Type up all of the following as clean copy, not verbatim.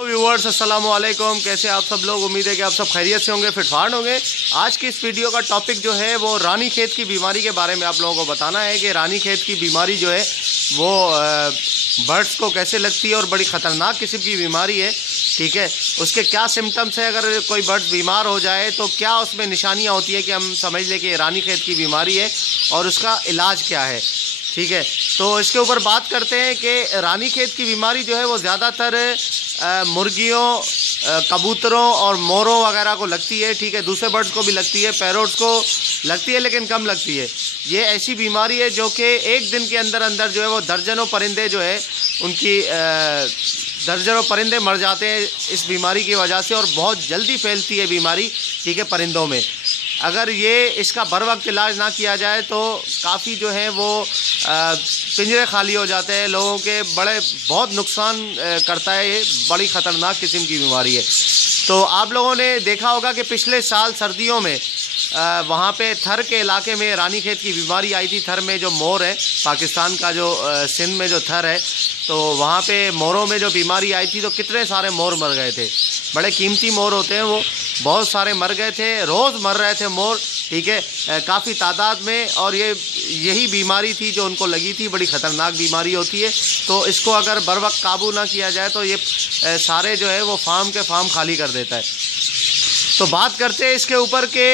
Viewers अस्सलाम वालेकुम, कैसे आप सब लोग। उम्मीद है कि आप सब खैरियत से होंगे, फिटफाट होंगे। आज की इस वीडियो का टॉपिक जो है वो रानीखेत की बीमारी के बारे में आप लोगों को बताना है कि रानीखेत की बीमारी जो है वो बर्ड्स को कैसे लगती है और बड़ी ख़तरनाक किस्म की बीमारी है। ठीक है, उसके क्या सिम्टम्स है, अगर कोई बर्ड बीमार हो जाए तो क्या उसमें निशानियाँ होती है कि हम समझ लें कि रानीखेत की बीमारी है और उसका इलाज क्या है। ठीक है, तो इसके ऊपर बात करते हैं कि रानीखेत की बीमारी जो है वो ज़्यादातर मुर्गियों, कबूतरों और मोरों वगैरह को लगती है। ठीक है, दूसरे बर्ड्स को भी लगती है, पैरोट्स को लगती है लेकिन कम लगती है। ये ऐसी बीमारी है जो कि एक दिन के अंदर अंदर जो है वो दर्जनों परिंदे जो है उनकी दर्जनों परिंदे मर जाते हैं इस बीमारी की वजह से, और बहुत जल्दी फैलती है बीमारी। ठीक है, परिंदों में अगर ये इसका बर वक्त इलाज ना किया जाए तो काफ़ी जो है वो पिंजरे खाली हो जाते हैं लोगों के, बहुत नुकसान करता है। ये बड़ी ख़तरनाक किस्म की बीमारी है। तो आप लोगों ने देखा होगा कि पिछले साल सर्दियों में वहाँ पे थर के इलाके में रानीखेत की बीमारी आई थी। थर में जो मोर है, पाकिस्तान का जो सिंध में जो थर है, तो वहाँ पे मोरों में जो बीमारी आई थी तो कितने सारे मोर मर गए थे। बड़े कीमती मोर होते हैं वो, बहुत सारे मर गए थे, रोज़ मर रहे थे मोर। ठीक है, काफ़ी तादाद में, और यही बीमारी थी जो उनको लगी थी। बड़ी ख़तरनाक बीमारी होती है, तो इसको अगर बर वक्त काबू ना किया जाए तो ये सारे जो है वो फार्म के फार्म खाली कर देता है। तो बात करते हैं इसके ऊपर के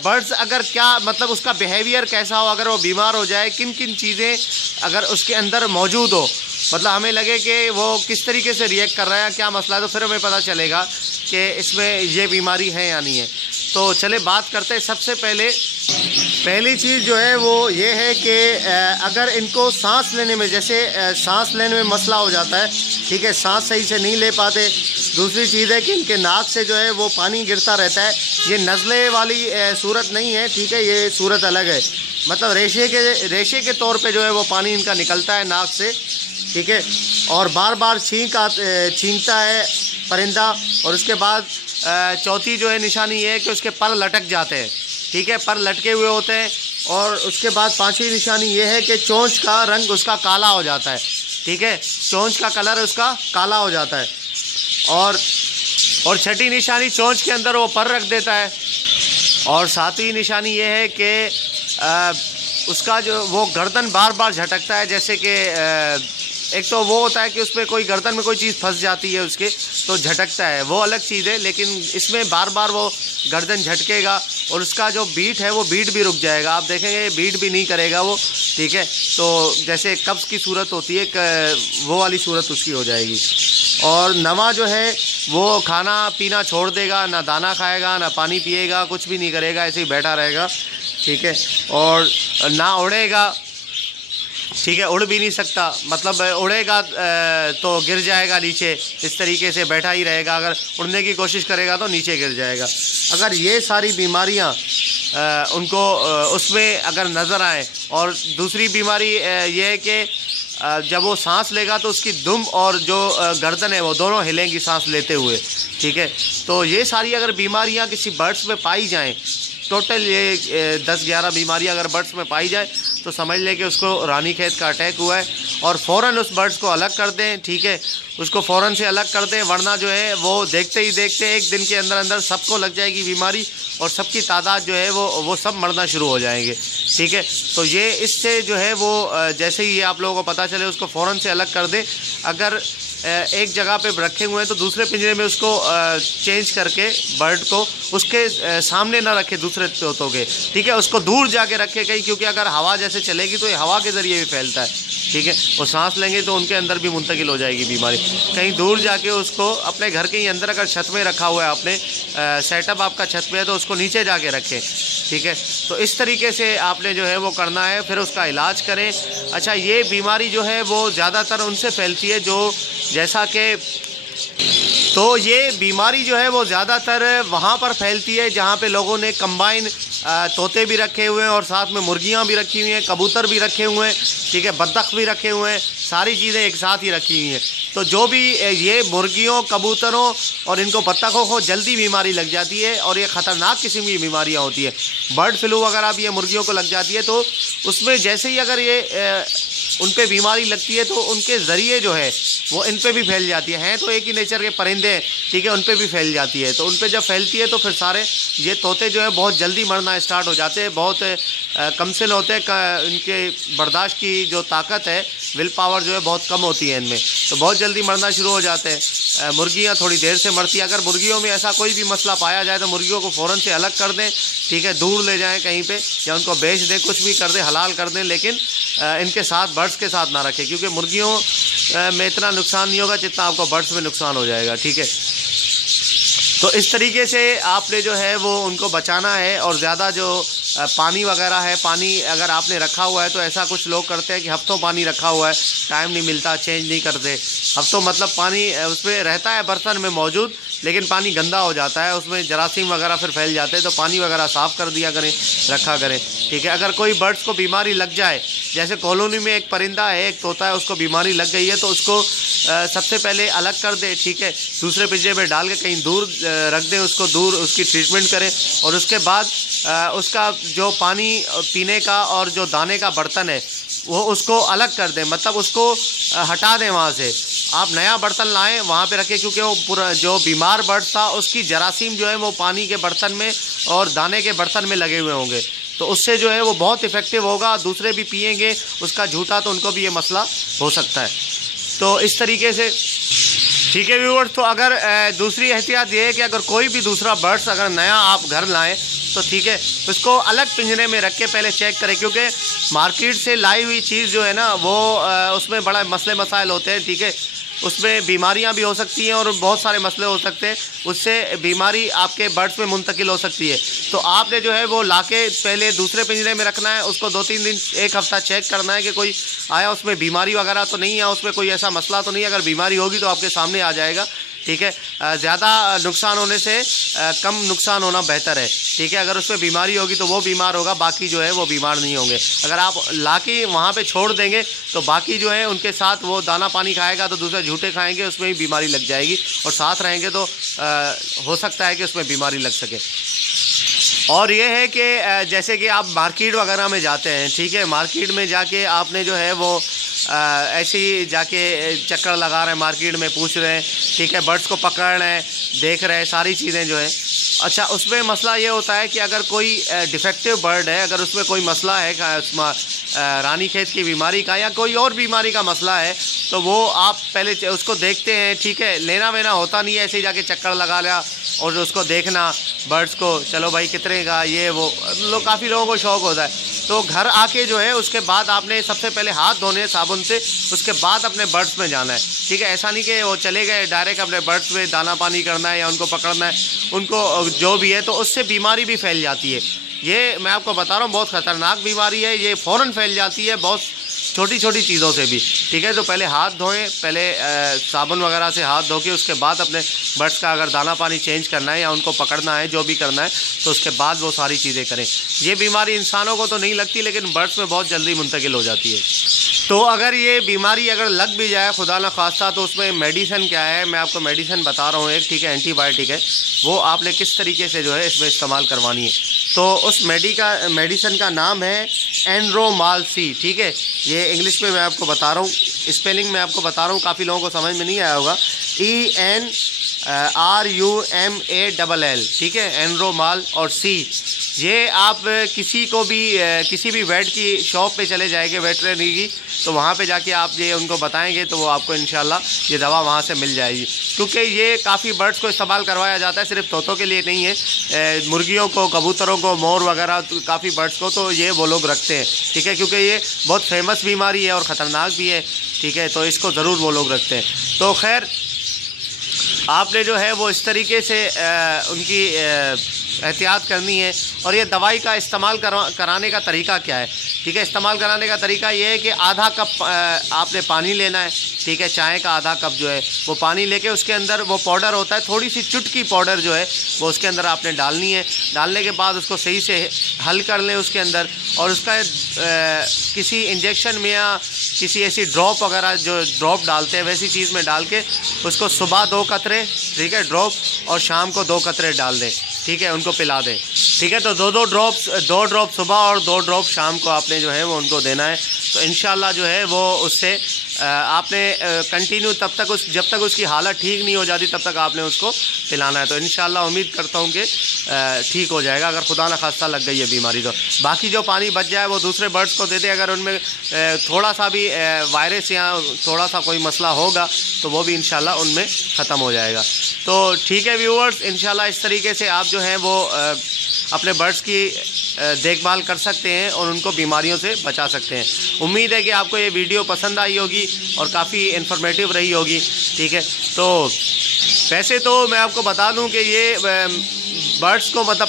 बर्ड्स अगर क्या मतलब उसका बिहेवियर कैसा हो, अगर वो बीमार हो जाए, किन किन चीज़ें अगर उसके अंदर मौजूद हो, मतलब हमें लगे कि वो किस तरीके से रिएक्ट कर रहा है, क्या मसला है, तो फिर हमें पता चलेगा कि इसमें ये बीमारी है या नहीं है। तो चले बात करते हैं। सबसे पहली चीज़ जो है वो ये है कि अगर इनको सांस लेने में, जैसे सांस लेने में मसला हो जाता है, ठीक है, सांस सही से नहीं ले पाते। दूसरी चीज़ है कि इनके नाक से जो है वो पानी गिरता रहता है। ये नज़ले वाली सूरत नहीं है, ठीक है, ये सूरत अलग है, मतलब रेशे के तौर पे जो है वो पानी इनका निकलता है नाक से। ठीक है, और बार बार छींकता है परिंदा। और उसके बाद चौथी जो है निशानी ये है कि उसके पर लटक जाते हैं। ठीक है, पर लटके हुए होते हैं। और उसके बाद पांचवी निशानी ये है कि चोंच का रंग उसका काला हो जाता है। ठीक है, चोंच का कलर उसका काला हो जाता है। और छठी निशानी चोंच के अंदर वो पर रख देता है। और सातवीं निशानी ये है कि उसका जो वो गर्दन बार बार झटकता है, जैसे कि एक तो वो होता है कि उसमें कोई गर्दन में कोई चीज़ फंस जाती है उसके, तो झटकता है, वो अलग चीज़ है। लेकिन इसमें बार बार वो गर्दन झटकेगा और उसका जो बीट है वो बीट भी रुक जाएगा। आप देखेंगे बीट भी नहीं करेगा वो। ठीक है, तो जैसे कब्ज़ की सूरत होती है, वो वाली सूरत उसकी हो जाएगी। और नवा जो है वो खाना पीना छोड़ देगा, ना दाना खाएगा, ना पानी पिएगा, कुछ भी नहीं करेगा, ऐसे ही बैठा रहेगा। ठीक है, और ना उड़ेगा। ठीक है, उड़ भी नहीं सकता, मतलब उड़ेगा तो गिर जाएगा नीचे, इस तरीके से बैठा ही रहेगा। अगर उड़ने की कोशिश करेगा तो नीचे गिर जाएगा। अगर ये सारी बीमारियां उनको उसमें अगर नज़र आए, और दूसरी बीमारी ये है कि जब वो सांस लेगा तो उसकी दुम और जो गर्दन है वो दोनों हिलेंगी सांस लेते हुए। ठीक है, तो ये सारी अगर बीमारियां किसी बर्ड्स में पाई जाएं, टोटल ये 10-11 बीमारियां अगर बर्ड्स में पाई जाए तो समझ लें कि उसको रानीखेत का अटैक हुआ है, और फ़ौरन उस बर्ड्स को अलग कर दें। ठीक है, उसको फ़ौरन से अलग कर दें, वरना जो है वो देखते ही देखते एक दिन के अंदर अंदर सबको लग जाएगी बीमारी, और सबकी तादाद जो है वो सब मरना शुरू हो जाएंगे। ठीक है, तो ये इससे जो है वो जैसे ही ये आप लोगों को पता चले उसको फ़ौरन से अलग कर दें। अगर एक जगह पे रखे हुए हैं तो दूसरे पिंजरे में उसको चेंज करके बर्ड को उसके सामने ना रखे दूसरे तोतों के। ठीक है, उसको दूर जाके रखे कहीं, क्योंकि अगर हवा जैसे चलेगी तो ये हवा के ज़रिए भी फैलता है। ठीक है, वो सांस लेंगे तो उनके अंदर भी मुंतकिल हो जाएगी बीमारी। कहीं दूर जाके उसको अपने घर के ही अंदर, अगर छत में रखा हुआ है आपने, सेटअप आपका छत में है, तो उसको नीचे जाके रखें। ठीक है, तो इस तरीके से आपने जो है वो करना है, फिर उसका इलाज करें। अच्छा, ये बीमारी जो है वो ज़्यादातर उनसे फैलती है जो, जैसा कि, तो ये बीमारी जो है वो ज़्यादातर वहाँ पर फैलती है जहाँ पे लोगों ने कंबाइन तोते भी रखे हुए हैं और साथ में मुर्गियाँ भी रखी हुई हैं, कबूतर भी रखे हुए हैं। ठीक है, बत्तख भी रखे हुए हैं, सारी चीज़ें एक साथ ही रखी हुई हैं। तो जो भी ये मुर्गियों, कबूतरों और इनको बत्तखों को जल्दी बीमारी लग जाती है, और ये ख़तरनाक किस्म की बीमारियाँ होती है। बर्ड फ्लू वगैरह भी ये मुर्गियों को लग जाती है, तो उसमें जैसे ही अगर ये उन पर बीमारी लगती है तो उनके ज़रिए जो है वो इन पे भी फैल जाती है तो एक ही नेचर के परिंदे हैं, ठीक है, उन पे भी फैल जाती है। तो उन पे जब फैलती है तो फिर सारे ये तोते जो है बहुत जल्दी मरना स्टार्ट हो जाते हैं, बहुत कमसिन होते हैं, इनके बर्दाश्त की जो ताकत है, विल पावर जो है बहुत कम होती है इनमें, तो बहुत जल्दी मरना शुरू हो जाते हैं। मुर्गियाँ थोड़ी देर से मरती हैं। अगर मुर्गियों में ऐसा कोई भी मसला पाया जाए तो मुर्गियों को फ़ौरन से अलग कर दें, ठीक है, दूर ले जाएं कहीं पे, या उनको बेच दें, कुछ भी कर दें, हलाल कर दें, लेकिन इनके साथ बर्ड्स के साथ ना रखें, क्योंकि मुर्गियों में इतना नुकसान नहीं होगा जितना आपको बर्ड्स में नुकसान हो जाएगा, ठीक है। तो इस तरीके से आपने जो है वो उनको बचाना है। और ज़्यादा जो पानी वगैरह है, पानी अगर आपने रखा हुआ है तो ऐसा कुछ लोग करते हैं कि हफ्तों पानी रखा हुआ है, टाइम नहीं मिलता, चेंज नहीं करते। हफ्तों मतलब पानी उसमें रहता है बर्तन में मौजूद, लेकिन पानी गंदा हो जाता है, उसमें जरासीम वगैरह फिर फैल जाते हैं, तो पानी वगैरह साफ़ कर दिया करें, रखा करें, ठीक है। अगर कोई बर्ड्स को बीमारी लग जाए, जैसे कॉलोनी में एक परिंदा है, एक तोता है, उसको बीमारी लग गई है, तो उसको सबसे पहले अलग कर दें, ठीक है, दूसरे पिंजरे में डाल के कहीं दूर रख दें, उसको दूर उसकी ट्रीटमेंट करें। और उसके बाद उसका जो पानी पीने का और जो दाने का बर्तन है वो उसको अलग कर दें, मतलब उसको हटा दें वहाँ से। आप नया बर्तन लाएं, वहाँ पे रखें, क्योंकि वो पूरा जो बीमार बर्ड था उसकी जरासीम जो है वो पानी के बर्तन में और दाने के बर्तन में लगे हुए होंगे, तो उससे जो है वो बहुत इफ़ेक्टिव होगा। दूसरे भी पिएंगे उसका झूठा तो उनको भी ये मसला हो सकता है। तो इस तरीके से, ठीक है व्यूअर्स। तो अगर दूसरी एहतियात ये है कि अगर कोई भी दूसरा बर्ड्स अगर नया आप घर लाएं तो ठीक है, उसको अलग पिंजरे में रख के पहले चेक करें, क्योंकि मार्केट से लाई हुई चीज़ जो है ना वो उसमें बड़ा मसले मसाइल होते हैं, ठीक है, उसमें बीमारियां भी हो सकती हैं और बहुत सारे मसले हो सकते हैं, उससे बीमारी आपके बर्ड्स में मुंतकिल हो सकती है। तो आपने जो है वो लाके पहले दूसरे पिंजरे में रखना है, उसको 2-3 दिन, एक हफ़्ता चेक करना है कि कोई आया उसमें बीमारी वगैरह तो नहीं है, उसमें कोई ऐसा मसला तो नहीं है। अगर बीमारी होगी तो आपके सामने आ जाएगा, ठीक है। ज़्यादा नुकसान होने से कम नुकसान होना बेहतर है, ठीक है। अगर उसमें बीमारी होगी तो वो बीमार होगा, बाकी जो है वो बीमार नहीं होंगे। अगर आप लाके वहाँ पे छोड़ देंगे तो बाकी जो है उनके साथ वो दाना पानी खाएगा तो दूसरे झूठे खाएंगे, उसमें भी बीमारी लग जाएगी, और साथ रहेंगे तो हो सकता है कि उसमें बीमारी लग सके। और ये है कि जैसे कि आप मार्केट वगैरह में जाते हैं, ठीक है, मार्केट में जाके आपने जो है वो ऐसे ही जाके चक्कर लगा रहे हैं, मार्केट में पूछ रहे हैं, ठीक है, बर्ड्स को पकड़ रहे हैं, देख रहे हैं सारी चीज़ें जो है। अच्छा, उसमें मसला ये होता है कि अगर कोई डिफेक्टिव बर्ड है, अगर उसमें कोई मसला है रानीखेत की बीमारी का या कोई और बीमारी का मसला है, तो वो आप पहले उसको देखते हैं, ठीक है, लेना वेना होता नहीं है, ऐसे ही जाके चक्कर लगा लिया और उसको देखना बर्ड्स को, चलो भाई कितने का ये वो लोग, काफ़ी लोगों को शौक़ होता है। तो घर आके जो है उसके बाद आपने सबसे पहले हाथ धोने साबुन से, उसके बाद अपने बर्ड्स में जाना है, ठीक है। ऐसा नहीं कि वो चले गए डायरेक्ट अपने बर्ड्स में दाना पानी करना है या उनको पकड़ना है, उनको जो भी है, तो उससे बीमारी भी फैल जाती है। ये मैं आपको बता रहा हूँ बहुत ख़तरनाक बीमारी है, ये फ़ौरन फैल जाती है बहुत छोटी छोटी चीज़ों से भी, ठीक है। तो पहले हाथ धोएं, पहले साबुन वगैरह से हाथ धो के उसके बाद अपने बर्ड्स का अगर दाना पानी चेंज करना है या उनको पकड़ना है, जो भी करना है, तो उसके बाद वो सारी चीज़ें करें। ये बीमारी इंसानों को तो नहीं लगती, लेकिन बर्ड्स में बहुत जल्दी मुंतकिल हो जाती है। तो अगर ये बीमारी अगर लग भी जाए खुदा न खास्ता, तो उसमें मेडिसिन क्या है, मैं आपको मेडिसिन बता रहा हूँ एक, ठीक है, एंटीबायोटिक है, वो आपने किस तरीके से जो है इसमें इस्तेमाल करवानी है। तो उस मेडिसिन का नाम है एनरोमाल-सी, ठीक है। ये इंग्लिश में मैं आपको बता रहा हूँ, स्पेलिंग में आपको बता रहा हूँ, काफ़ी लोगों को समझ में नहीं आया होगा। ENRUMALL, ठीक है, एनरोमाल और सी। ये आप किसी भी वेट की शॉप पे चले जाएंगे, वेटरनरी की, तो वहाँ पे जाके आप ये उनको बताएंगे तो वो आपको इंशाल्लाह ये दवा वहाँ से मिल जाएगी। क्योंकि ये काफ़ी बर्ड्स को इस्तेमाल करवाया जाता है, सिर्फ तोतों के लिए नहीं है, मुर्गियों को, कबूतरों को, मोर वगैरह, तो काफ़ी बर्ड्स को तो ये वो लोग रखते हैं, ठीक है, क्योंकि ये बहुत फेमस बीमारी है और ख़तरनाक भी है, ठीक है, तो इसको ज़रूर वो लोग रखते हैं। तो खैर आपने जो है वो इस तरीके से उनकी एहतियात करनी है। और ये दवाई का इस्तेमाल कराने का तरीका क्या है, ठीक है। इस्तेमाल कराने का तरीका ये है कि आधा कप आपने पानी लेना है, ठीक है, चाय का आधा कप जो है वो पानी लेके उसके अंदर वो पाउडर होता है, थोड़ी सी चुटकी पाउडर जो है वो उसके अंदर आपने डालनी है। डालने के बाद उसको सही से हल कर लें उसके अंदर, और उसका किसी इंजेक्शन में या किसी ऐसी ड्रॉप वगैरह जो ड्रॉप डालते हैं वैसी चीज़ में डाल के उसको सुबह 2 कतरे, ठीक है, ड्रॉप, और शाम को 2 कतरे डाल दें, ठीक है, उनको पिला दें, ठीक है। तो 2 ड्रॉप सुबह और 2 ड्रॉप शाम को आपने जो है वो उनको देना है। तो इंशाल्लाह जो है वो उससे आपने कंटिन्यू जब तक उसकी हालत ठीक नहीं हो जाती तब तक आपने उसको पिलाना है। तो इंशाल्लाह उम्मीद करता हूँ कि ठीक हो जाएगा। अगर खुदा न खास्ता लग गई है बीमारी तो बाकी जो पानी बच जाए वो दूसरे बर्ड्स को दे दे। अगर उनमें थोड़ा सा भी वायरस या थोड़ा सा कोई मसला होगा तो वो भी इंशाल्लाह उनमें ख़त्म हो जाएगा। तो ठीक है व्यूअर्स, इंशाल्लाह इस तरीके से आप जो हैं वो अपने बर्ड्स की देखभाल कर सकते हैं और उनको बीमारियों से बचा सकते हैं। उम्मीद है कि आपको ये वीडियो पसंद आई होगी और काफ़ी इन्फॉर्मेटिव रही होगी। ठीक है, तो वैसे तो मैं आपको बता दूं कि ये बर्ड्स को मतलब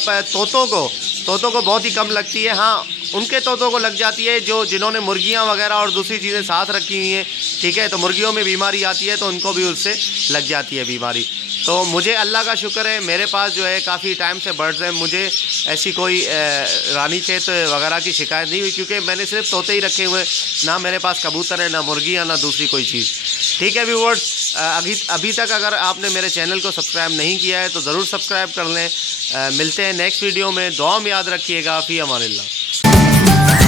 तोतों को बहुत ही कम लगती है। हाँ, उनके तोतों को लग जाती है जिन्होंने मुर्गियां वगैरह और दूसरी चीज़ें साथ रखी हुई हैं। ठीक है, तो मुर्गियों में बीमारी आती है तो उनको भी उससे लग जाती है बीमारी। तो मुझे अल्लाह का शुक्र है, मेरे पास जो है काफ़ी टाइम से बर्ड्स हैं, मुझे ऐसी कोई रानीखेत वगैरह की शिकायत नहीं हुई, क्योंकि मैंने सिर्फ तोते ही रखे हुए, ना मेरे पास कबूतर है, ना मुर्गियाँ, ना दूसरी कोई चीज़। ठीक है व्यूअर्स, अभी तक अगर आपने मेरे चैनल को सब्सक्राइब नहीं किया है तो ज़रूर सब्सक्राइब कर लें। मिलते हैं नेक्स्ट वीडियो में। दुआ में याद रखिएगा। फ़ी अमानिल्लाह।